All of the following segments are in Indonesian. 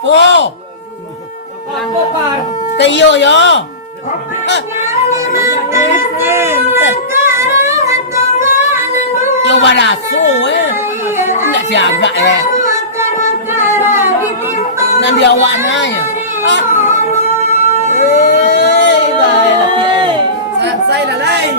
po. Kayo yo. Yo baraso enggak siaga nanti awaknya ya. Baik lah Sansai lah lain.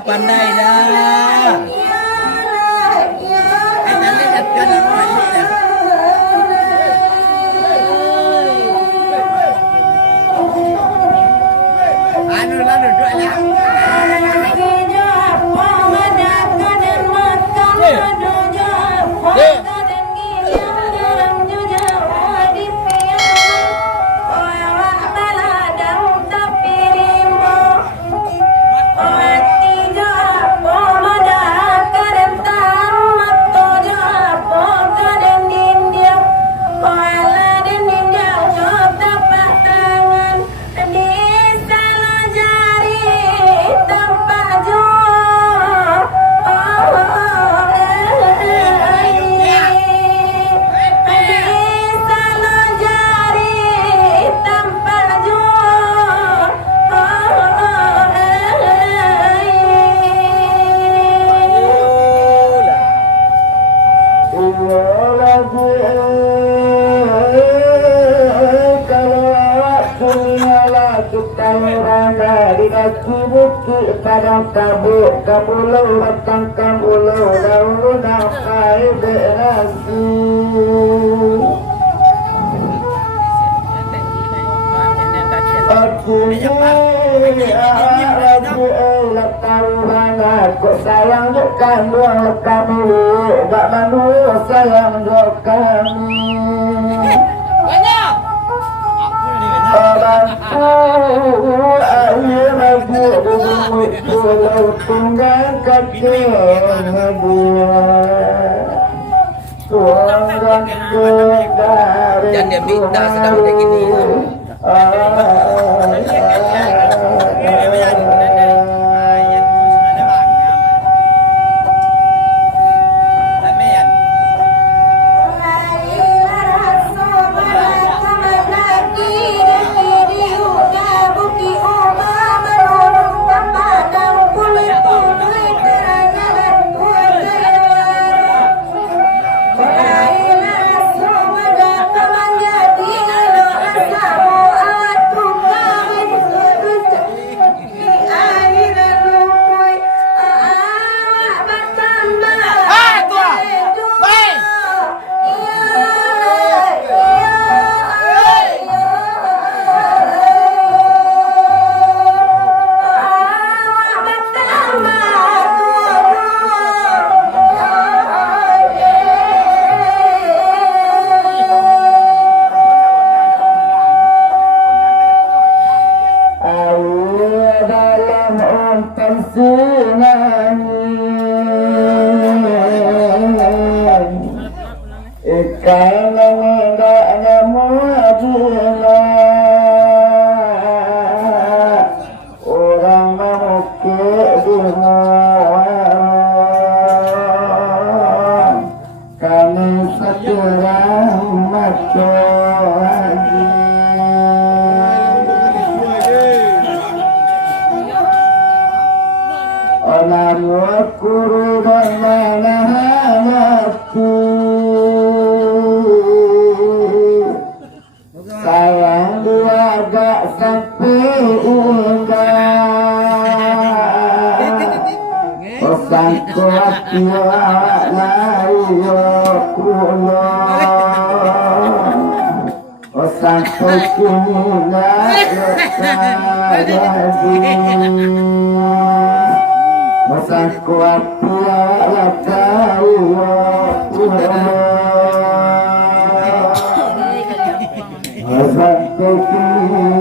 Pandai dah. Anu dua lah. Kabulau batang kabulau daun nakai berasi. Aku ni aku lakaruhana kau sayang bukan dua kamu, gak manu sayang dua kami. Abangku air aku pulau tunggang kecil Tuhan Dan dia minta sedang macam gini. Sayang dia gak sampai Osanku atia layo kulo Osanku kini layo sajadi Osanku atia layo kulo Osanku kini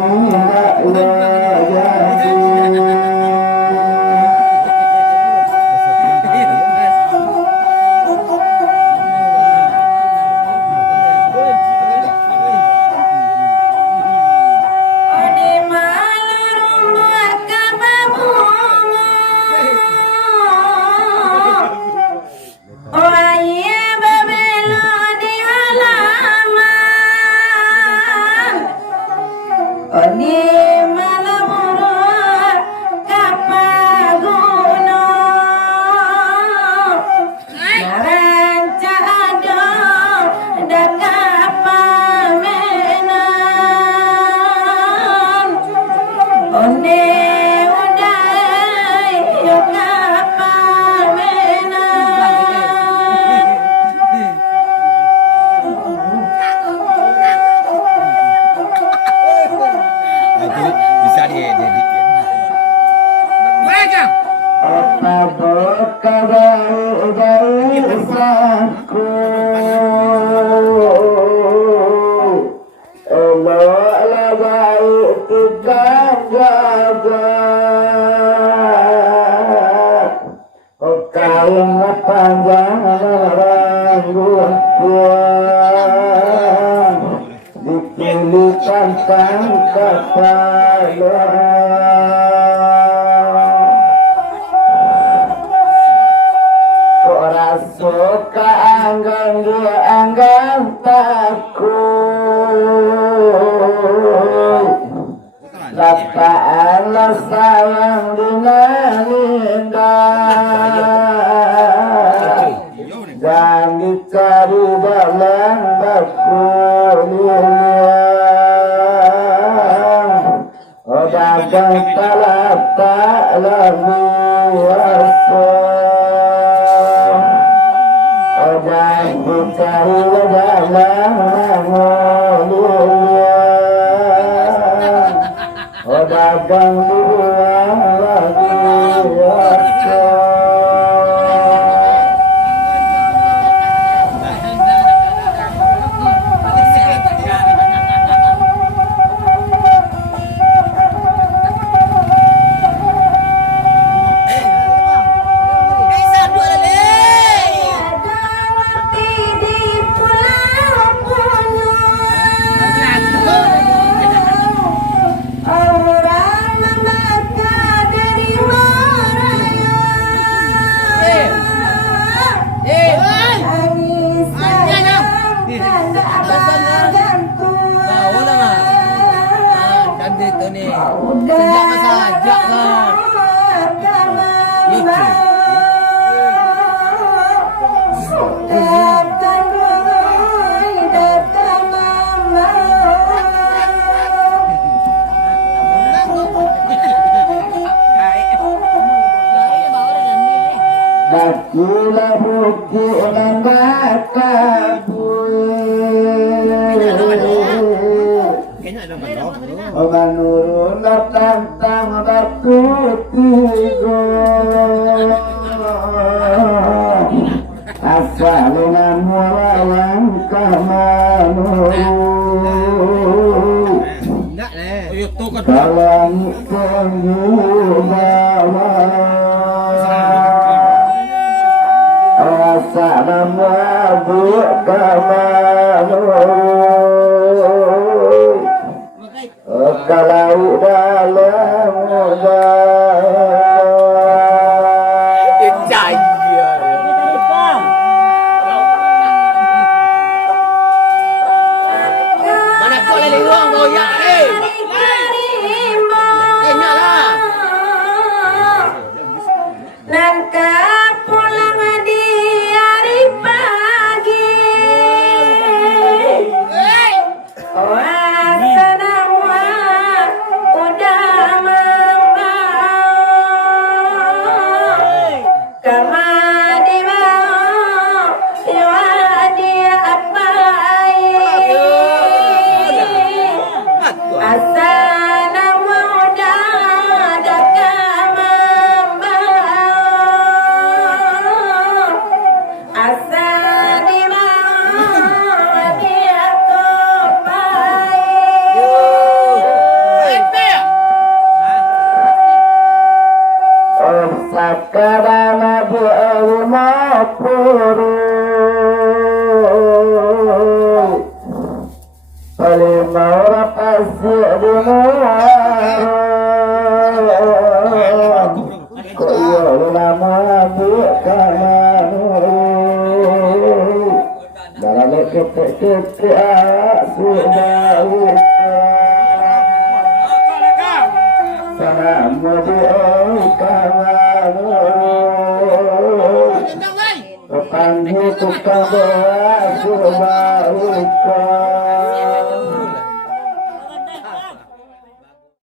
kadai saku elo lagai tikang jaga kain panjang rambut dipilihkan kepala kok rasuka anggang dia anggang takut Bapak sayang dinalinda dan dicari dalam bakulian dagang talak tak lebih asal dan dicari dalam bakulian dagang buang lagi asal Gila bukti nanda kabur Manurun tantang batu tigo Asalina mulawan kamanurun Kalang penggunawan Sana mabuk kamanurun Kalau dalam Mana kau lele uang mau ya Nangkap pulang di hari pagi Karena bu'alma puru Palima rapasi dimuaru Kuya ulama bu'kamanu Dalam ketik-ketik sudah Sana mu'kamanu Panggil tukang doa suruh